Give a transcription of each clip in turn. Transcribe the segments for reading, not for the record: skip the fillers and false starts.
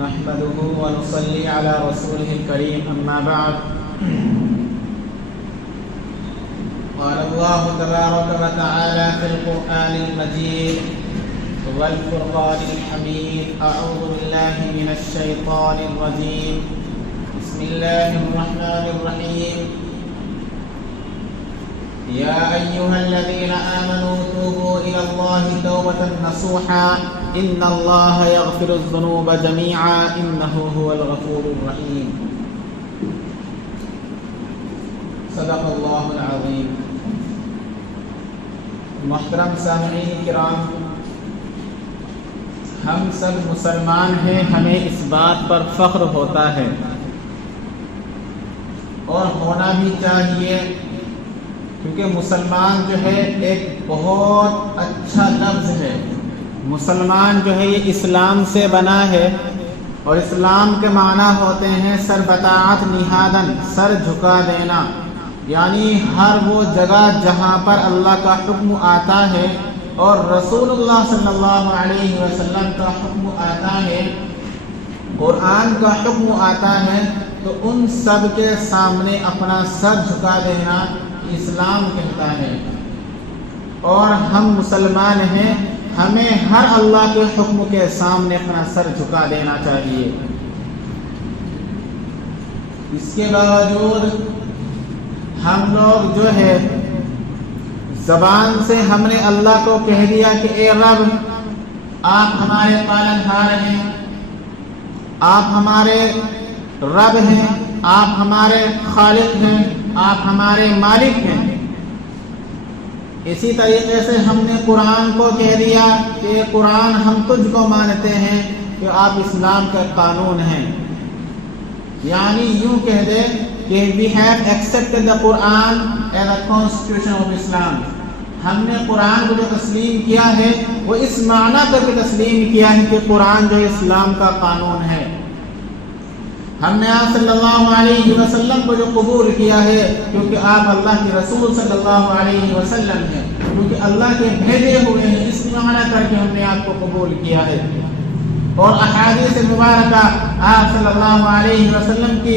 نحمده ونصلي على رسوله الكريم أما بعد قال الله تبارك وتعالى في القرآن المجيد والفرقان الحميد أعوذ بالله من الشيطان الرجيم بسم الله الرحمن الرحيم يا أيها الذين آمنوا توبوا إلى الله توبة نصوحا إن الله يغفر الذنوب جميعا إنه هو الغفور الرحيم صدق الله العظيم. محترم سامعین کرام، ہم سب مسلمان ہیں، ہمیں اس بات پر فخر ہوتا ہے اور ہونا بھی چاہیے، کیونکہ مسلمان جو ہے ایک بہت اچھا لفظ ہے. مسلمان جو ہے یہ اسلام سے بنا ہے، اور اسلام کے معنی ہوتے ہیں سر بطاعت نہادن، سر جھکا دینا، یعنی ہر وہ جگہ جہاں پر اللہ کا حکم آتا ہے اور رسول اللہ صلی اللہ علیہ وسلم کا حکم آتا ہے، قرآن کا حکم آتا ہے، تو ان سب کے سامنے اپنا سر جھکا دینا اسلام کہتا ہے. اور ہم مسلمان ہیں، ہمیں ہر اللہ کے حکم کے سامنے اپنا سر جھکا دینا چاہیے. اس کے باوجود ہم لوگ جو ہے زبان سے ہم نے اللہ کو کہہ دیا کہ اے رب، آپ ہمارے پالنہار ہیں، آپ ہمارے رب ہیں، آپ ہمارے خالق ہیں، آپ ہمارے مالک ہیں. اسی طریقے سے ہم نے قرآن کو کہہ دیا کہ یہ قرآن ہم تجھ کو مانتے ہیں کہ آپ اسلام کا قانون ہیں. یعنی یوں کہہ دے کہ we have accepted the Quran as a constitution of Islam. ہم نے قرآن کو جو تسلیم کیا ہے وہ اس معنی کر کے تسلیم کیا ہے کہ قرآن جو اسلام کا قانون ہے. ہم نے آپ صلی اللہ علیہ وسلم کو جو قبول کیا ہے کیونکہ آپ اللہ کے رسول صلی اللہ علیہ وسلم ہیں، کیونکہ اللہ کے بھیجے ہوئے ہیں، اس معنی کر کے ہم نے آپ کو قبول کیا ہے. اور احادیث مبارکہ آپ صلی اللہ علیہ وسلم کی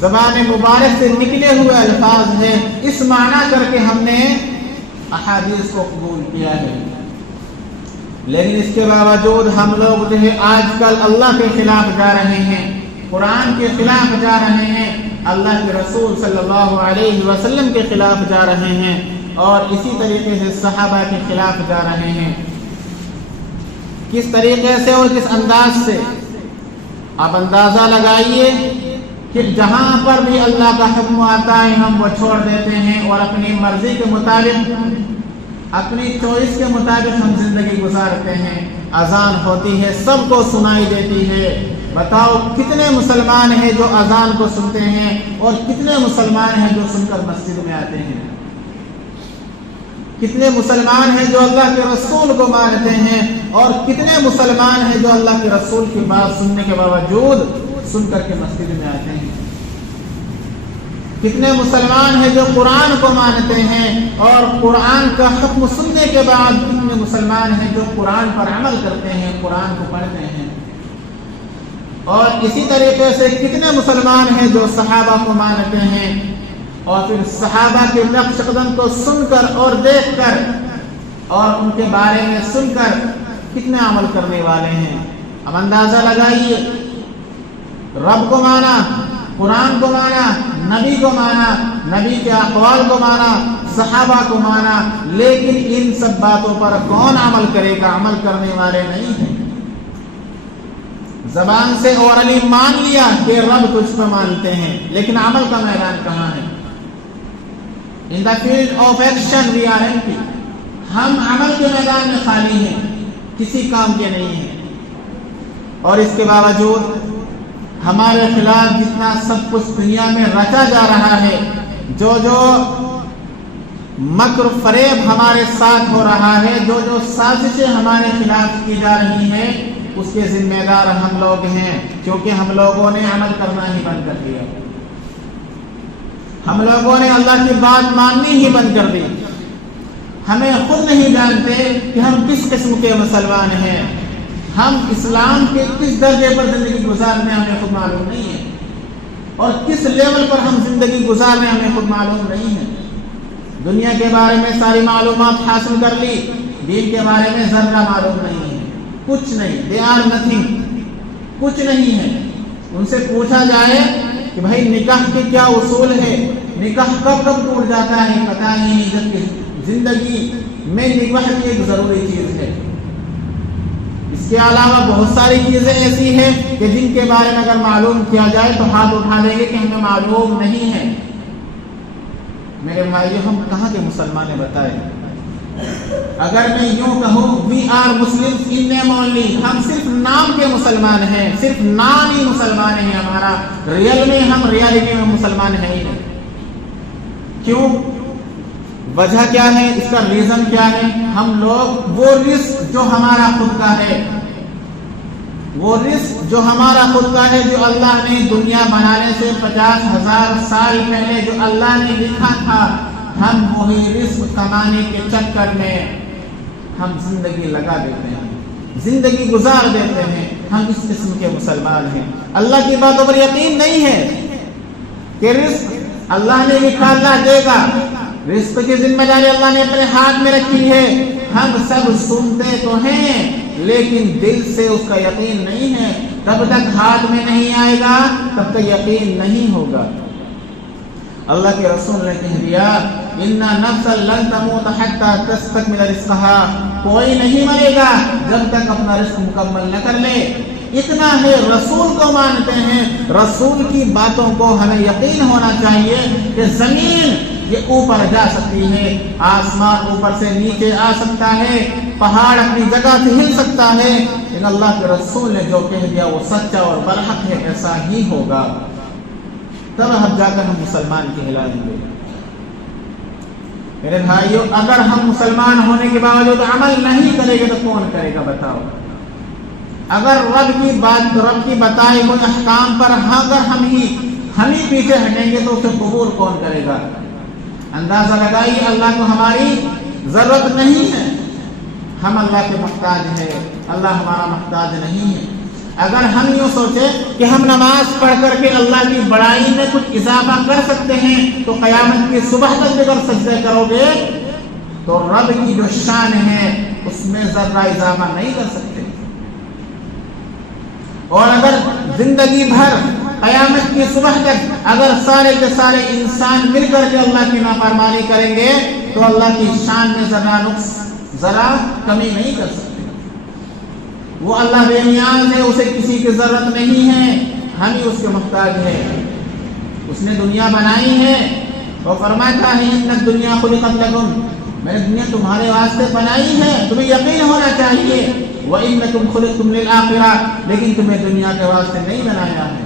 زبان مبارک سے نکلے ہوئے الفاظ ہیں، اس معنی کر کے ہم نے احادیث کو قبول کیا ہے. لیکن اس کے باوجود ہم لوگ جو ہے آج کل اللہ کے خلاف جا رہے ہیں، قرآن کے خلاف جا رہے ہیں، اللہ کے رسول صلی اللہ علیہ وسلم کے خلاف جا رہے ہیں، اور اسی طریقے سے صحابہ کے خلاف جا رہے ہیں. کس طریقے سے اور کس انداز سے؟ آپ اندازہ لگائیے کہ جہاں پر بھی اللہ کا حکم آتا ہے ہم وہ چھوڑ دیتے ہیں اور اپنی مرضی کے مطابق، اپنی چوائس کے مطابق ہم زندگی گزارتے ہیں. اذان ہوتی ہے، سب کو سنائی دیتی ہے. بتاؤ کتنے مسلمان ہیں جو اذان کو سنتے ہیں اور کتنے مسلمان ہیں جو سن کر مسجد میں آتے ہیں؟ کتنے مسلمان ہیں جو اللہ کے رسول کو مانتے ہیں اور کتنے مسلمان ہیں جو اللہ کے رسول کی بات سننے کے باوجود سن کر کے مسجد میں آتے ہیں؟ کتنے مسلمان ہیں جو قرآن کو مانتے ہیں اور قرآن کا حکم سننے کے بعد کتنے مسلمان ہیں جو قرآن پر عمل کرتے ہیں، قرآن کو پڑھتے ہیں؟ اور اسی طریقے سے کتنے مسلمان ہیں جو صحابہ کو مانتے ہیں اور پھر صحابہ کے نقش قدم کو سن کر اور دیکھ کر اور ان کے بارے میں سن کر کتنے عمل کرنے والے ہیں؟ اب اندازہ لگائیے. رب کو مانا، قرآن کو مانا، نبی کو مانا، نبی کے اقوال کو مانا، صحابہ کو مانا، لیکن ان سب باتوں پر کون عمل کرے گا؟ عمل کرنے والے نہیں ہیں. زبان سے اور علی مان لیا کہ رب تجھ کو مانتے ہیں، لیکن عمل کا میدان کہاں ہے؟ In the field of action we are empty. ہم عمل کے میدان میں خالی ہیں، کسی کام کے نہیں ہیں. اور اس کے باوجود ہمارے خلاف جتنا سب کچھ دنیا میں رچا جا رہا ہے، جو مکر فریب ہمارے ساتھ ہو رہا ہے، جو سازشیں ہمارے خلاف کی جا رہی ہیں، اس کے ذمہ دار ہم لوگ ہیں، کیونکہ ہم لوگوں نے عمل کرنا ہی بند کر دیا. ہم لوگوں نے اللہ کی بات ماننی ہی بند کر دی. ہمیں خود نہیں جانتے کہ ہم کس قسم کے مسلمان ہیں. ہم اسلام کے کس درجے پر زندگی گزارنے ہمیں خود معلوم نہیں ہے، اور کس لیول پر ہم زندگی گزارنے ہمیں خود معلوم نہیں ہے۔ دنیا کے بارے میں ساری معلومات حاصل کر لی، دین کے بارے میں ذرہ معلوم نہیں ہے، کچھ نہیں، دے آر نتھنگ، کچھ نہیں ہے۔ ان سے پوچھا جائے کہ بھائی نکاح کے کیا اصول ہے، نکاح کب کب ٹوٹ جاتا ہے پتہ نہیں، جبکہ زندگی میں نکاح کی ایک ضروری چیز ہے۔ اس کے علاوہ بہت ساری چیزیں ایسی ہیں کہ جن کے بارے میں اگر معلوم کیا جائے تو ہاتھ اٹھا لیں گے کہ ہمیں معلوم نہیں ہے۔ میرے بھائیو، ہم کہاں کے مسلمان ہیں بتائیں؟ اگر میں یوں کہوں we are Muslim in name only, ہم صرف نام کے مسلمان ہیں، صرف نام ہی مسلمان ہیں ہمارا، ریئل میں ہم ریالٹی میں مسلمان ہیں ہی نہیں۔ کیوں؟ وجہ کیا ہے؟ اس کا ریزن کیا ہے؟ ہم لوگ وہ رزق جو ہمارا خود کا ہے، وہ رزق جو ہمارا خود کا ہے، جو اللہ نے دنیا بنانے سے 50,000 سال پہلے جو اللہ نے لکھا تھا، ہم وہی رزق کمانے کے چکر میں ہم زندگی لگا دیتے ہیں، زندگی گزار دیتے ہیں۔ ہم اس قسم کے مسلمان ہیں۔ اللہ کی باتوں پر یقین نہیں ہے کہ رزق اللہ نے لکھا، اللہ دے گا، رزق کی ذمہ داری اللہ نے اپنے ہاتھ میں رکھی ہے۔ ہم سب سنتے تو ہیں لیکن دل سے اس کا یقین نہیں ہے۔ جب تک ہاتھ میں نہیں آئے گا تب تک یقین نہیں ہوگا۔ اللہ کے رسول نے کہہ دیا ان نفس لن تموت حتى تستكمل رزقها، کوئی نہیں مرے گا جب تک اپنا رزق مکمل نہ کر لے۔ اتنا ہے، رسول کو مانتے ہیں، رسول کی باتوں کو ہمیں یقین ہونا چاہیے کہ زمین یہ اوپر جا سکتی ہے، آسمان اوپر سے نیچے آ سکتا ہے، پہاڑ اپنی جگہ سے ہل سکتا ہے، لیکن اللہ کے رسول نے جو کہہ دیا وہ سچا اور برحق ہے، ایسا ہی ہوگا۔ تب ہم جا کر ہم مسلمان کہلائیں گے۔ میرے بھائیو، اگر ہم مسلمان ہونے کے باوجود عمل نہیں کریں گے تو کون کرے گا بتاؤ؟ اگر رب کی بتائی ہوئی احکام پر اگر ہم ہی پیچھے ہٹیں گے تو اسے قبول کون کرے گا؟ اندازہ لگائیے، اللہ کو ہماری ضرورت نہیں ہے، ہم اللہ کے محتاج ہیں، اللہ ہمارا محتاج نہیں ہے۔ اگر ہم یوں سوچیں کہ ہم نماز پڑھ کر کے اللہ کی بڑائی میں کچھ اضافہ کر سکتے ہیں تو قیامت کی صبح تک اگر سجدے کرو گے تو رب کی جو شان ہے اس میں ذرہ اضافہ نہیں کر سکتے۔ اور اگر زندگی بھر قیامت کی صبح تک اگر سارے کے سارے انسان مل کر کے اللہ کی نافرمانی کریں گے تو اللہ کی شان میں ذرا نقص، ذرا کمی نہیں کر سکتے۔ وہ اللہ بے نیاز ہے، اسے کسی کی ضرورت نہیں ہے، ہم ہی اس کے محتاج ہیں۔ اس نے دنیا بنائی ہے، وہ فرماتا ہے ان الدنیا خلقت لکم، میں نے دنیا تمہارے واسطے بنائی ہے، تمہیں یقین ہونا چاہیے۔ وَإِنَّكُمْ خُلِقْتُمْ لِلْآخِرَةِ، لیکن تمہیں دنیا کے واسطے نہیں بنایا ہے،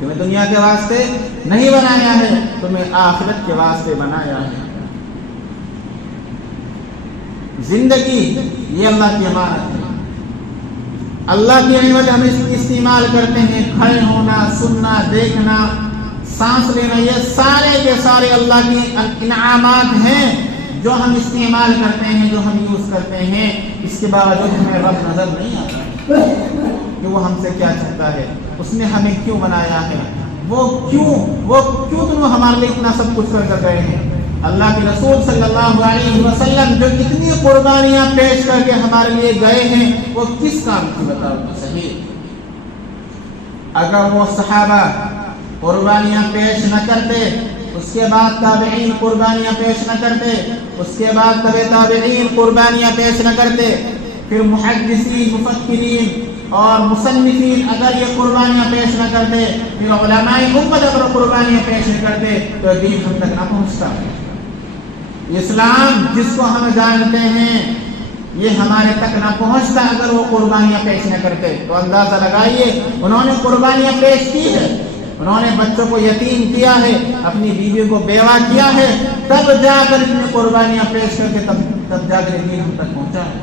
تمہیں دنیا کے واسطے نہیں بنایا ہے، تمہیں آخرت کے واسطے بنایا ہے۔ زندگی یہ اللہ کی امانت ہے، اللہ کی نعمت ہم اس کی استعمال کرتے ہیں۔ کھڑے ہونا، سننا، دیکھنا، سانس لینا، یہ سارے کے سارے اللہ کی انعامات ہیں جو ہم استعمال کرتے ہیں، جو ہم یوز کرتے ہیں۔ اس کے باوجود ہمیں رب نظر نہیں آتا کہ وہ ہم سے کیا چاہتا ہے، اس نے ہمیں کیوں بنایا ہے، وہ کیوں تم ہمارے لیے اتنا سب کچھ کر گئے ہیں۔ اللہ کے رسول صلی اللہ علیہ وسلم جو اتنی قربانیاں پیش کر کے ہمارے لیے گئے ہیں وہ کس کام کی بتاؤ تو صحیح؟ اگر وہ صحابہ قربانیاں پیش نہ کرتے، اس کے بعد تابعین قربانیاں پیش نہ کرتے، اس کے بعد تابعین قربانیاں پیش نہ کرتے، پھر محدثین، مفکرین اور مصنفین اگر یہ قربانیاں پیش نہ کرتے، پھر علماء امت اگر قربانیاں پیش نہ کرتے تو دین ہم تک نہ پہنچتا۔ اسلام جس کو ہم جانتے ہیں یہ ہمارے تک نہ پہنچتا اگر وہ قربانیاں پیش نہ کرتے۔ تو اندازہ لگائیے، انہوں نے قربانیاں پیش کی ہے، انہوں نے بچوں کو یتیم کیا ہے، اپنی بیوی کو بیوہ کیا ہے، تب جا کر اتنی قربانیاں پیش کر کے تب جا کر دین ہم تک پہنچا ہے۔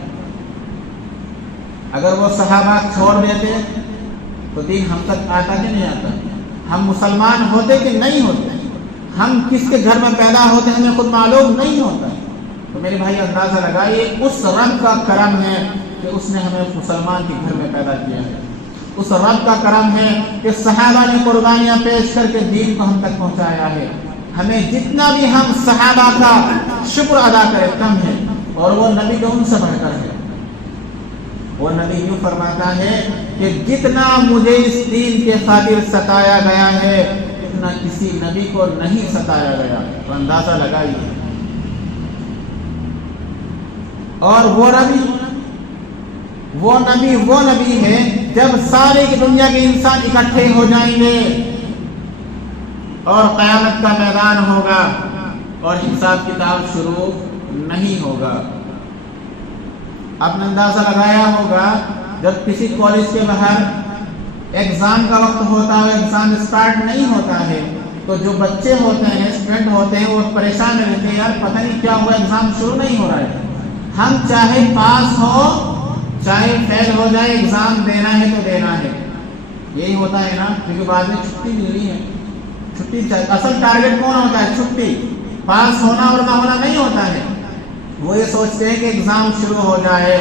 اگر وہ صحابہ چھوڑ دیتے تو دین ہم تک آتا کہ نہیں آتا؟ ہم مسلمان ہوتے کہ نہیں ہوتے؟ ہم کس کے گھر میں پیدا ہوتے ہمیں خود معلوم نہیں ہوتا۔ تو میرے بھائی اندازہ لگائیے، اس رب کا کرم ہے کہ اس نے ہمیں مسلمان کے گھر میں پیدا کیا ہے، اس رب کا کرم ہے کہ صحابہ نے قربانیاں پیش کر کے دین کو ہم تک پہنچایا ہے۔ ہمیں جتنا بھی ہم صحابہ کا شکر ادا کرے کم ہے، اور وہ نبی تو ان سے بڑھ کر ہے۔ وہ نبی یوں فرماتا ہے کہ جتنا مجھے اس دین کے خاطر ستایا گیا ہے اتنا کسی نبی کو نہیں ستایا گیا، تو اندازہ لگائیے۔ اور وہ نبی ہے جب سارے کی دنیا کے انسان اکٹھے ہو جائیں گے اور قیامت کا میدان ہوگا اور حساب کتاب شروع نہیں ہوگا۔ آپ نے اندازہ لگایا ہوگا جب کسی کالج کے باہر ایگزام کا وقت ہوتا ہے، ایگزام اسٹارٹ نہیں ہوتا ہے، تو جو بچے ہوتے ہیں، اسٹوڈنٹ ہوتے ہیں، وہ پریشان رہتے ہیں، یار پتہ نہیں کیا ہوا، ایگزام شروع نہیں ہو رہا ہے۔ ہم چاہے پاس ہو چاہے فیل ہو جائے، ایگزام دینا ہے تو دینا ہے، یہی ہوتا ہے نا، کیونکہ بعد میں چھٹی ملنی ہے، چھٹی اصل ٹارگیٹ کون ہوتا ہے؟ چھٹی، پاس ہونا اور نہ ہونا نہیں ہوتا ہے۔ وہ یہ سوچتے ہیں کہ ایگزام شروع ہو جائے،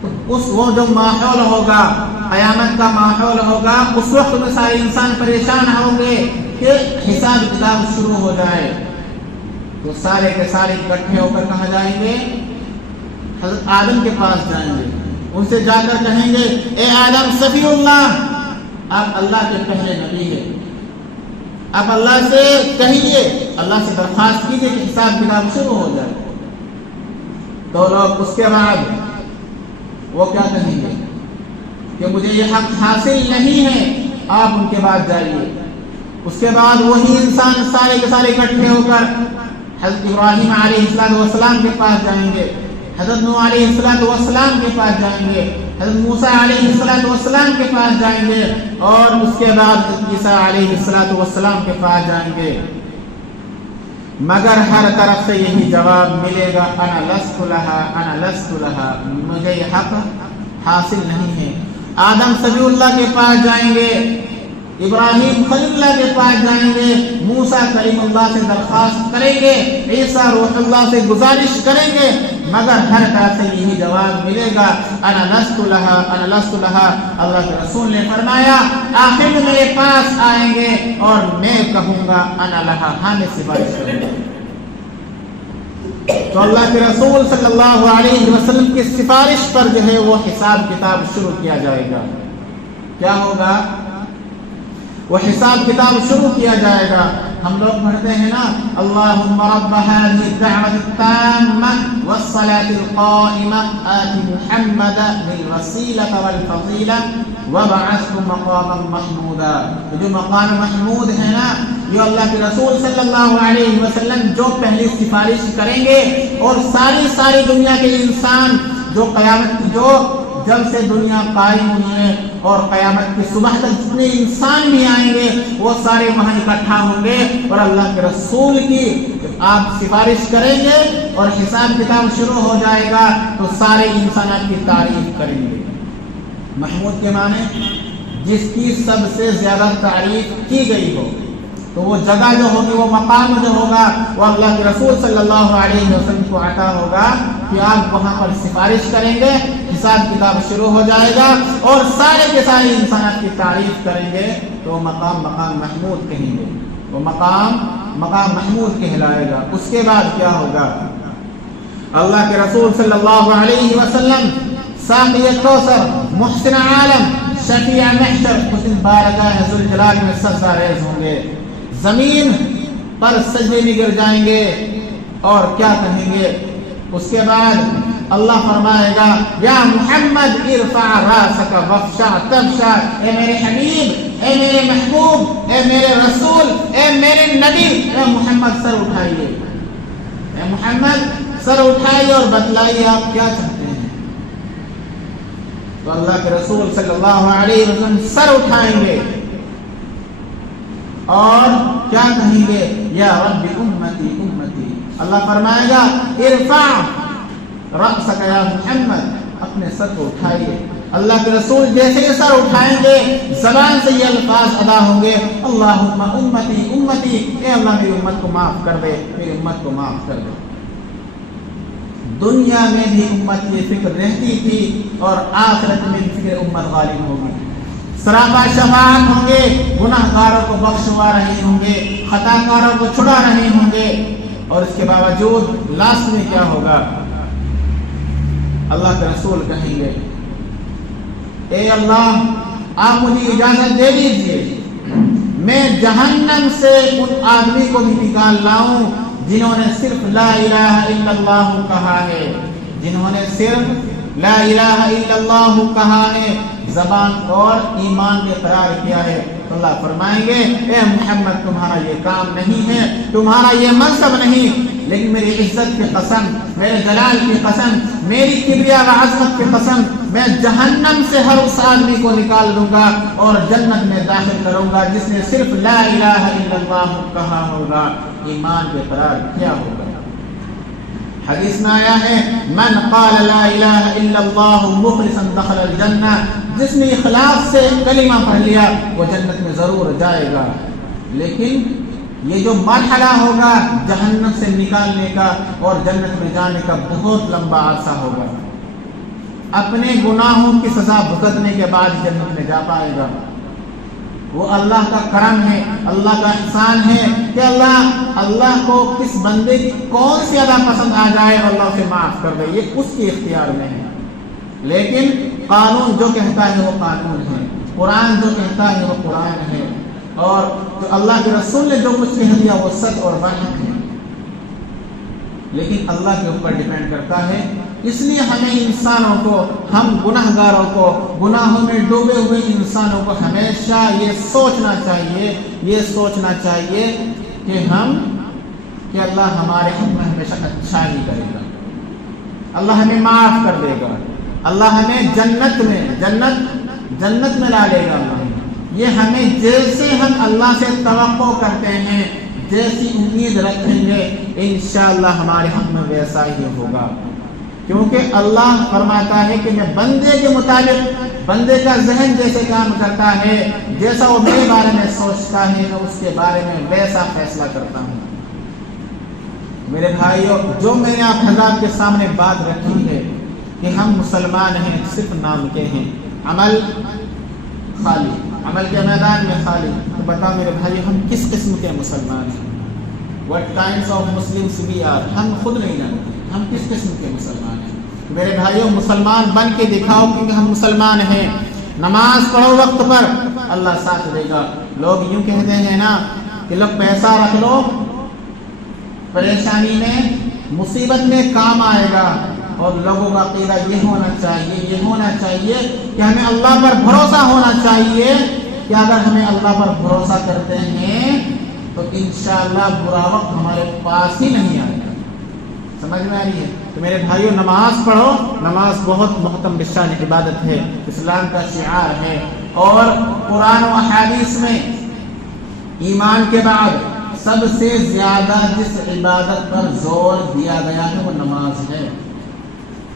تو وہ جو ماحول ہوگا، قیامت کا ماحول ہوگا، اس وقت میں سارے انسان پریشان ہوں گے کہ حساب کتاب شروع ہو جائے۔ تو سارے کے سارے اکٹھے ہو کر کہاں جائیں گے؟ حضرت آدم کے پاس جائیں گے، ان سے جا کر کہیں گے اے آدم صفی اللہ، آپ اللہ کے پہلے نبی ہیں، آپ اللہ سے کہیے، اللہ سے درخواست کیجیے کہ حساب کتاب شروع ہو جائے۔ تو لوگ اس کے بعد وہ کیا کہیں گے کہ مجھے یہ حق حاصل نہیں ہے، آپ ان کے بعد جائیے۔ اس کے بعد وہی انسان سارے کے سارے اکٹھے ہو کر حضرت ابراہیم علیہ السلام کے پاس جائیں گے، حضرت نوح علیہ السلام کے پاس جائیں گے، حضرت موسیٰ علیہ السلام کے پاس جائیں گے، اور اس کے بعد حضرت عیسیٰ علیہ السلام کے پاس جائیں گے، مگر ہر طرف سے یہی جواب ملے گا انا لست لہا، مجھے یہ حق حاصل نہیں ہے۔ آدم صفی اللہ کے پاس جائیں گے، ابراہیم خلیل اللہ کے پاس جائیں گے، موسیٰ کلیم اللہ سے درخواست کریں گے، عیسیٰ روح اللہ سے گزارش کریں گے، مگر ہر طرف سے یہی جواب ملے گا انا لست لہا۔ اللہ کے رسول نے فرمایا آخر میں میرے پاس آئیں گے اور میں کہوں گا انا لہا، ہاں میں سفارش کروں گا۔ تو اللہ کے رسول صلی اللہ علیہ وسلم کی سفارش پر جو ہے وہ حساب کتاب شروع کیا جائے گا۔ کیا ہوگا؟ وہ حساب کتاب شروع کیا جائے گا۔ ہم لوگ پڑھتے ہیں نا اللہم رب هذه الدعوة التامة والصلاة القائمة آت محمد بالوسیلة والفضیلہ وبعثه مقاما محمودا۔ جو مقام محمود ہے نا، یہ اللہ کے رسول صلی اللہ علیہ وسلم جو پہلی سفارش کریں گے، اور ساری دنیا کے انسان جو جب سے دنیا قائم ہوئی ہے اور قیامت کی صبح تک جتنے انسان بھی آئیں گے وہ سارے وہاں اکٹھا ہوں گے، اور اللہ کے رسول کی آپ سفارش کریں گے اور حساب کتاب شروع ہو جائے گا تو سارے انسان آپ کی تعریف کریں گے۔ محمود کے معنی جس کی سب سے زیادہ تعریف کی گئی ہو، تو وہ جگہ جو ہوگی، وہ مقام جو ہوگا، وہ اللہ کے رسول صلی اللہ علیہ وسلم کو عطا ہوگا کہ آپ وہاں پر سفارش کریں گے، حساب کتاب شروع ہو جائے گا اور سارے کے سارے انسان آپ کی تعریف کریں گے، تو وہ مقام محمود کہیں گے، وہ مقام محمود کہلائے گا۔ اس کے بعد کیا ہوگا؟ اللہ کے رسول صلی اللہ علیہ وسلم ساقی کوثر، محسن عالم، شفیع محشر، اس دن بارگاہ ذوالجلال میں سجدہ ریز ہوں گے، زمین پر سجدے میں گر جائیں گے، اور کیا کہیں گے؟ اس کے بعد اللہ فرمائے گا یا محمد ارفع راسک وافشع تبشع، اے میرے حبیب، اے میرے محبوب، اے میرے رسول، اے میرے نبی، اے محمد سر اٹھائیے، اے محمد سر اٹھائیے اور بتلائیے آپ کیا چاہتے ہیں۔ تو اللہ کے رسول صلی اللہ علیہ وسلم سر اٹھائیں گے اور کیا کہیں گے؟ یا رب امتی امتی۔ اللہ فرمائے گا ارفع رأسک یا محمد، اپنے سر کو اٹھائیے۔ اللہ کے رسول جیسے ہی سر اٹھائیں گے زبان سے یہ الفاظ ادا ہوں گے اللہم امتی امتی، اے اللہ میری امت کو معاف کر دے، میری امت کو معاف کر دے۔ دنیا میں بھی امت یہ فکر رہتی تھی اور آخرت میں بھی فکر امت غالب ہوگی. سراپا شفاعت ہوں گے, گناہ گاروں کو بخشوا رہے ہوں گے, خطا کاروں کو چھڑا رہے ہوں گے, اور اس کے باوجود لاسٹ میں کیا ہوگا؟ اللہ کے رسول کہیں گے اے اللہ آپ مجھے اجازت دے دیجیے میں جہنم سے ان آدمی کو بھی نکال لاؤں جنہوں نے صرف لا الہ الا اللہ کہا ہے, جنہوں نے صرف لا الہ الا اللہ کہا ہے, زبان اور ایمان کے قرار کیا ہے. تو اللہ فرمائیں گے اے محمد تمہارا یہ کام نہیں ہے, تمہارا یہ منصب نہیں, لیکن میری عزت کی قسم, میرے جلال کی قسم, میری کبریا و عظمت کی قسم, میں جہنم سے ہر اس آدمی کو نکال لوں گا اور جنت میں داخل کروں گا جس نے صرف لا الہ الا اللہ کہا ہوگا, ایمان کے قرار کیا ہوگا. حدیث میں آیا ہے من قال لا الہ الا اللہ مخلصا دخل الجنہ, جس نے اخلاص سے کلمہ پڑھ لیا وہ جنت میں ضرور جائے گا. لیکن یہ جو مرحلہ ہوگا جہنم سے نکالنے کا اور جنت میں جانے کا بہت لمبا عرصہ ہوگا. اپنے گناہوں کی سزا بھگتنے کے بعد جنت میں جا پائے گا. وہ اللہ کا کرم ہے, اللہ کا احسان ہے کہ اللہ کو کس بندے کی کون سی ادا پسند آ جائے اور اللہ اسے معاف کر دے, یہ اس کے اختیار میں ہے. لیکن قانون جو کہتا ہے وہ قانون ہے, قرآن جو کہتا ہے وہ قرآن ہے, اور جو اللہ کے رسول نے جو کچھ کہہ دیا وہ سچ اور برحق ہے. لیکن اللہ کے اوپر ڈیپینڈ کرتا ہے. اس لیے ہمیں انسانوں کو, ہم گناہ گاروں کو, گناہوں میں ڈوبے ہوئے انسانوں کو ہمیشہ یہ سوچنا چاہیے کہ اللہ ہمارے حق میں ہمیشہ اچھا ہی کرے گا, اللہ ہمیں معاف کر دے گا, اللہ ہمیں جنت میں لا لے گا. یہ ہمیں جیسے ہم اللہ سے توقع کرتے ہیں, جیسی امید رکھیں گے, انشاءاللہ ہمارے حق میں ویسا ہی ہوگا. کیونکہ اللہ فرماتا ہے کہ میں بندے کے مطابق, بندے کا ذہن جیسے کام کرتا ہے, جیسا وہ میرے بارے میں سوچتا ہے, میں اس کے بارے میں ویسا فیصلہ کرتا ہوں. میرے بھائیوں, جو میں نے آپ حضرات کے سامنے بات رکھی ہے کہ ہم مسلمان ہیں صرف نام کے ہیں, عمل خالی, عمل کے میدان میں خالی. تو بتاؤ میرے بھائی ہم کس قسم کے مسلمان ہیں؟ What kinds of Muslims we are? ہم خود نہیں جانتے ہم کس قسم کے مسلمان ہیں. میرے بھائیوں مسلمان بن کے دکھاؤ کیونکہ ہم مسلمان ہیں. نماز پڑھو وقت پر, اللہ ساتھ دے گا. لوگ یوں کہتے ہیں نا کہ لوگ پیسہ رکھ لو, پریشانی میں مصیبت میں کام آئے گا. اور لوگوں کا عقیدہ یہ ہونا چاہیے کہ ہمیں اللہ پر بھروسہ ہونا چاہیے کہ اگر ہمیں اللہ پر بھروسہ کرتے ہیں تو انشاءاللہ برا وقت ہمارے پاس ہی نہیں آئے گا. سمجھ میں آ رہی ہے؟ تو میرے بھائیوں نماز پڑھو. نماز بہت محترم بشان عبادت ہے, اسلام کا شعار ہے, اور قرآن و احادیث میں ایمان کے بعد سب سے زیادہ جس عبادت پر زور دیا گیا ہے وہ نماز ہے.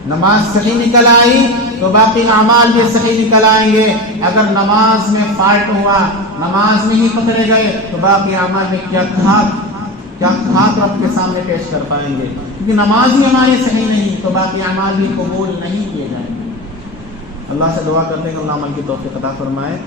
نماز صحیح نکل آئی تو باقی اعمال بھی صحیح نکل آئیں گے. اگر نماز میں فالٹ ہوا, نماز نہیں پکڑے گئے, تو باقی اعمال میں کیا کھاک رب کے سامنے پیش کر پائیں گے. کیونکہ نماز ہی ہماری صحیح نہیں تو باقی اعمال بھی قبول نہیں کیے جائیں گے. اللہ سے دعا کرتے ہیں کہ اللہ عمل کی توفیق عطا فرمائے.